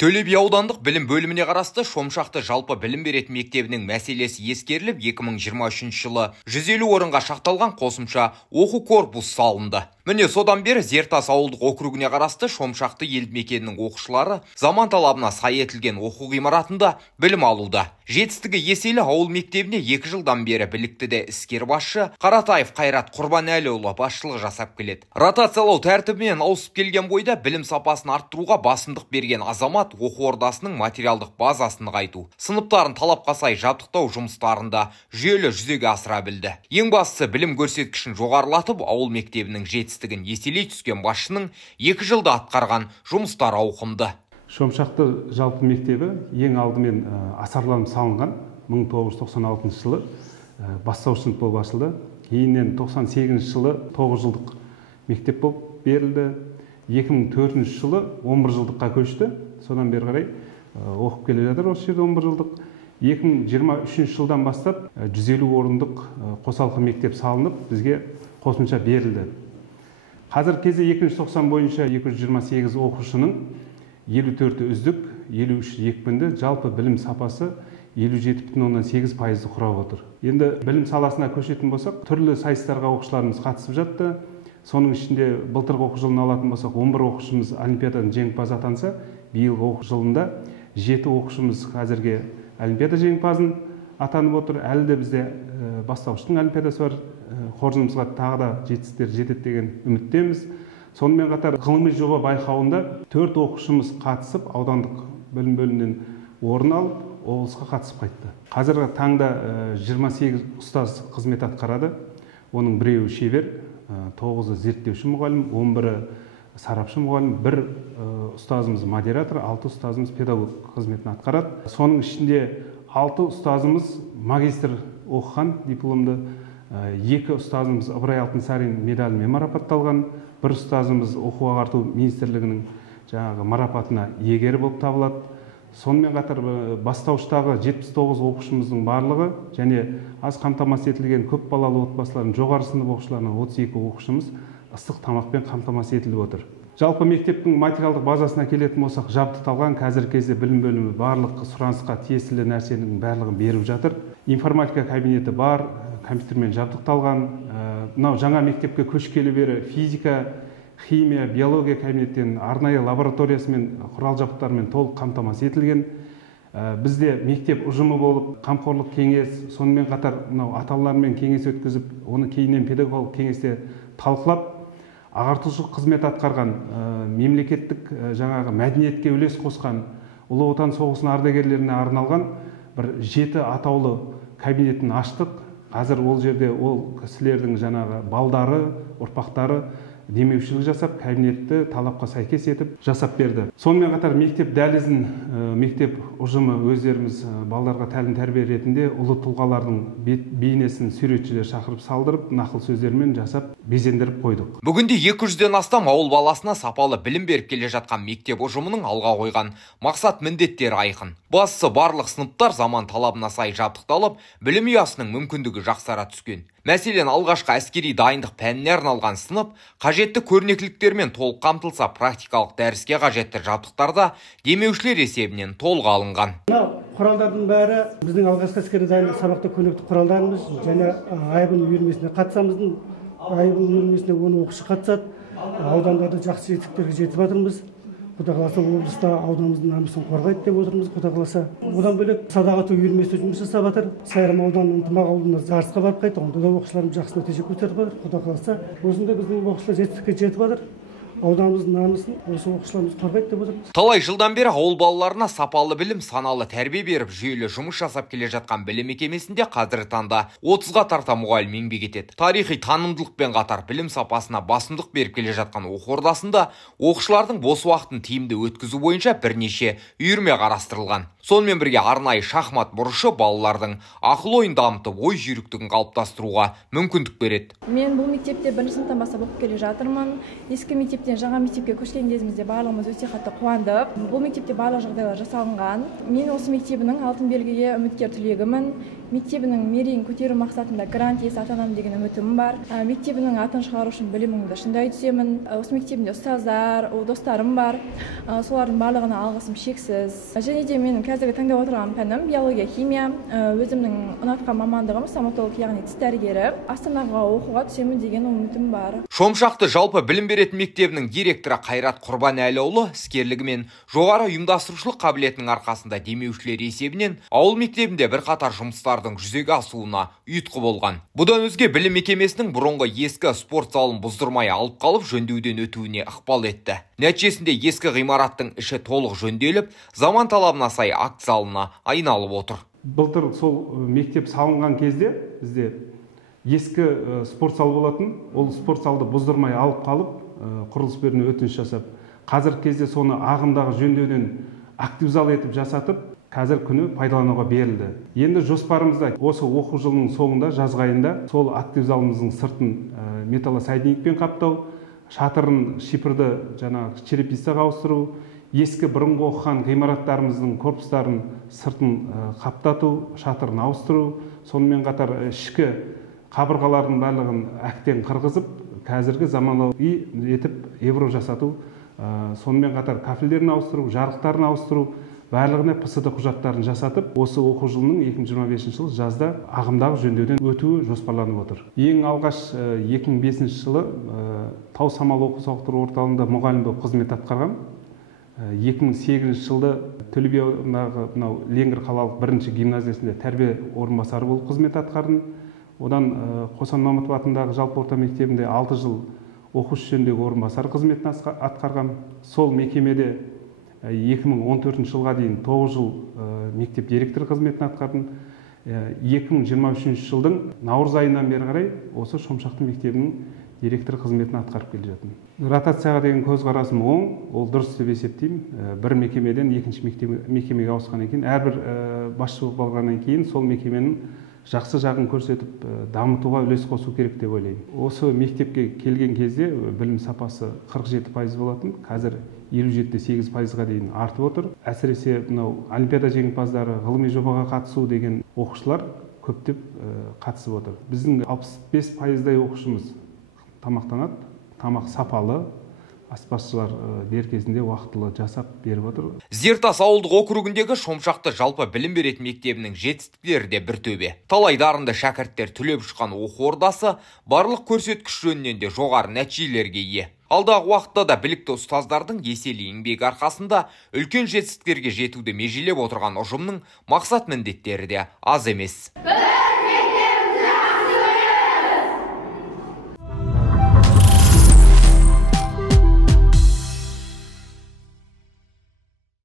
Төле би аудандық білім бөліміне қарасты Шомшақты жалпы білім беретін мектебінің мәселесі ескеріліп, 2023 жылы 150 орынға шақталған қосымша оқу корпус салынды. Міне содан бері Зертас ауылдық округіне қарасты Шомшақты елді мекенінің оқушылары заман талабына сай етілген оқу ғимаратында білім алуда. Жетістігі еселі ауыл мектебіне 2 жылдан бері білікті де іскер басшы Қаратаев Қайрат Құрбанәліұлы басшылық жасап келеді. Ротациялау тәртібімен ауысып келген бойда білім сапасын арттыруға басымдық берген азамат оқу ордасының материалдық базасын нығайту, сыныптарын талапқа сай жабдықтау жұмыстарында жүйелі жүзеге асыра білді. Ең бастысы білім көрсеткішін жоғарылатып, ауыл мектебінің жетістігін еселей түскен басшының 2 жылда атқарған жұмыстар ауқымды. Шомшақты жалпы мектебі ең алдымен асарланып салынған 1996 жылы бастауыш сынып болып ашылды. Кейіннен 98 жылы 9 жылдық мектеп болып берілді. 2004 жылы 11 жылдыққа көшті. Содан бері қарай оқып келе жатыр осы жерде 11 жылдық. 2023 жылдан бастап 150 орындық қосалқы мектеп салынып, бізге қосымша берілді. Қазір кезде 2-ші тоқсан бойынша 228 оқушының 54-і үздік, 53-і екпінді, жалпы білім сапасы 57,8% құрап отыр. Енді білім саласына көшетін болсақ, түрлі сайыстарға оқушыларымыз қатысып жатты. Соның ішінде былтырғы оқу жылын алатын болсақ, 11 оқушымыз олимпиаданың жеңімпазы атанса, биылғы оқу жылында 7 оқушымыз қазірге олимпиада жеңімпазын атанып отыр. Әлі де бізде бастауыштың олимпиадасы бар. Қоржынымызға тағы да жетістіктер жетеді деген үміттеміз. Сонымен қатар ғылыми жоба байқауында 4 оқушымыз қатысып, аудандық білім бөлімінен орын алып, облысқа қатысып қайтты. Қазіргі таңда 28 ұстаз қызмет атқарады. Оның біреуі шебер, 9-ы зерттеуші мұғалім, 11-і сарапшы мұғалім, 1 ұстазымыз модератор, 6 ұстазымыз педагог қызметін атқарады. Соның ішінде 6 ұстазымыз магистр оқыған, дипломды, 2 ұстазымыз Ыбырай Алтынсарин медалімен марапатталған, 1 ұстазымыз оқу ағарту министрлігінің марапатына иегері болып табылады. Сонымен қатар бастауыштағы 79 оқушымыздың барлығы және аз қамтамасыз етілген көп балалы отбасылардың жоғары сынып оқушыларынан 32 оқушымыз ыстық тамақпен қамтамасыз етіліп отыр. Жалпы мектептің материалдық базасына келетін болсақ, жабдықталған, қазіргі кезде білім бөлімі барлық сұранысқа тиесілі нәрсенің барлығын беріп жатыр. Информатика кабинеті бар, компьютермен жабдықталған. Мынау жаңа мектепке көшкелі бері физика, химия, биология кабинеттен арнайы лабораториясымен, құрал жабдықтармен толық қамтамасыз етілген. Бізде мектеп ұжымы болып, қамқорлық кеңес, сонымен қатар мынау ата-аналармен кеңес өткізіп, оны кейіннен педагогикалық кеңесте талқылап, ағартушылық қызмет атқарған, мемлекеттік жаңағы мәдениетке үлес қосқан, Ұлы Отан соғысының ардагерлеріне арналған бір 7 атаулы кабинетін аштық. Қазір ол жерде ол кісілердің жаңағы балдары, ұрпақтары демеушілік жасап, кабинетті талапқа сәйкес етіп жасап берді. Сонымен қатар мектеп дәлізін, мектеп ұжымы өздеріміз балаларға тәлім тәрбие ретінде ұлы тұлғалардың бейнесін суретшілер шақырып салдырып, нақыл сөздермен жасап, безендіріп қойдық. Бүгінде 200-ден астам ауыл баласына сапалы білім беріп келе жатқан мектеп ұжымының алға қойған мақсат міндеттері айқын. Бастысы барлық сыныптар заман талабына сай жабдықталып, білім ұясының мүмкіндігі жақсара түскен. Мәселен, алғашқы әскери дайындық пәніне арналған сынып қажетті көрнекіліктермен толық қамтылса, практикалық дәріске қажетті жабдықтарда демеушілер есебінен толық алынған. Құралдардың бәрі біздің алғашқы әскери дайындық сабақта көрнекті құралдарымыз, және айбын үйірмесіне қатысамыздың, айбын үйірмесіне 10 оқушы қатысады. Аудандарда жақсы жетістіктерге жетіп жатырмыз. Құдай қаласа облыста ауданымыздың намысын қорғайды деп отырмыз. Құдай қаласа. Одан бөлек Садағат үйірмесі жұмыс жасап жатыр. Сайрам ауданының ынтымақ ауылына жарысқа барып қайтты. Онда да оқушыларымыз жақсы нәтиже көтеріп жатыр. Құдай қаласа. Осында біздің оқушылар жетістікке жетіп жатыр. Ауданымыздың намысын осы оқушыларымыз қорғайды деп отырмыз. Талай жылдан бері ауыл балаларына сапалы білім, саналы тәрбие беріп, жүйелі жұмыс жасап келе жатқан білім мекемесінде қазіргі таңда 30-ға тарта мұғалім еңбек етеді. Тарихи танымдылықпен қатар білім сапасына басымдық беріп келе жатқан оқу ордасында оқушылардың бос уақытын тиімді өткізу бойынша бірнеше үйірме қарастырылған. Сонымен бірге арнайы шахмат бұрышы балалардың ақыл ойын дамытып, ой жүйріктігін қалыптастыруға мүмкіндік береді. Мен бұл мектепте 1-ші сыныптан бастап оқып келе жатырмын. Ескі мектептен жаңа мектепке көшкен кезімізде барлығымыз өте қатты қуандық. Бұл мектепте барлық жағдайлар жасалынған. Мен осы мектебінің алтын белгіге үміткер түлегімін. мектебінің мерейін көтеру мақсатында грант иесі атанамын деген үмітім бар. Мектебінің атын шығару үшін білімімді шыңдай түсемін. Осы мектебімде ұстаздар, достарым бар. Солардың барлығына алғысым шексіз. Және де менің қазіргі таңдап отырған пәнім биология, химия. Өзімнің ұнатқан мамандығым стоматолог, яғни тіс дәрігері. Астанаға оқуға түсемін деген үмітім бар. Шомшақты жалпы білім беретін мектебінің директоры Қайрат Құрбанәліұлы іскерлігі мен жоғары ұйымдастырушылық қабілетінің арқасында демеушілер есебінен ауыл мектебінде бірқатар жұмыстардың жүзеге асуына ұйытқы болған. Бұдан өзге білім мекемесінің бұрынғы ескі спорт залын бұздырмай алып қалып жөндеуден өтуіне ықпал етті. Нәтижесінде ескі ғимараттың іші толық жөнделіп, заман талабына сай акт залына айналып отыр. Былтыр сол мектеп салынған кезде бізде ескі спорт зал болатын, ол спорт залды бұздырмай алып қалып, құрылыс бөліміне өтініш жасап, қазіргі кезде соны ағымдағы жөндеуден актив зал етіп жасатып, қазір күні пайдалануға берілді. Енді жоспарымызда осы оқу жылының соңында, жазғы айында сол актив залымыздың сыртын металлосайдингпен қаптау, шатырын шипырды жаңағы черепицаға ауыстыру, ескі бұрынғы оқыған ғимараттарымыздың корпустарын сыртын қаптату, шатырын ауыстыру, сонымен қатар ішкі қабырғалардың барлығын әктен қырғызып, қазіргі заманауи етіп евро жасату, сонымен қатар кафельдерін ауыстыру, жарықтарын ауыстыру, барлығына ПСД құжаттарын жасатып, осы оқу жылының 2025 жылы жазда ағымдағы жөндеуден өтуі жоспарланып отыр. Ең алғаш 2005 жылы Тау Самал оқу сауықтыру орталығында мұғалім болып қызмет атқарған. 2008 жылы Төле би ауданындағы Ленгір қалалық бірінші гимназиясында тәрбие орынбасары болып қызмет атқардым. Одан Қосан Мамытов атындағы жалпы орта мектебінде 6 жыл оқушы жөніндегі орынбасар қызметін атқарған. Сол мекемеде 2014 жылға дейін 9 жыл мектеп директоры қызметін атқардым. 2023 жылдың наурыз айынан бері қарай осы Шомшақты мектебінің директор қызметін атқарып келе жатырмын. Ротацияға деген көзқарасым оң, ол дұрыс деп есептеймін. Бір мекемеден екінші мекемеге ауысқаннан кейін, әрбір басшы болып алғаннан кейін сол мекеменің жақсы жағын көрсетіп, дамытуға үлес қосу керек деп ойлаймын. Осы мектепке келген кезде білім сапасы 47% болатын, қазір 57,8%-ға дейін артып отыр. Әсіресе мынау олимпиада жеңімпаздары, ғылыми жобаға қатысу деген оқушылар көптеп қатысып отыр. Біздің 65%-дай оқушымыз тамақтанады, тамақ сапалы, аспазшылар дер кезінде уақытылы жасап беріп отыр. Зертас ауылдық округіндегі Шомшақты жалпы білім беретін мектебінің жетістіктері де бір төбе. Талай дарынды шәкірттер түлеп ұшқан оқу ордасы барлық көрсеткіш жөнінен де жоғары нәтижелерге ие. Алдағы уақытта да білікті ұстаздардың еселі еңбегі арқасында үлкен жетістіктерге жетуді межелеп отырған ұжымның мақсат міндеттері де аз емес.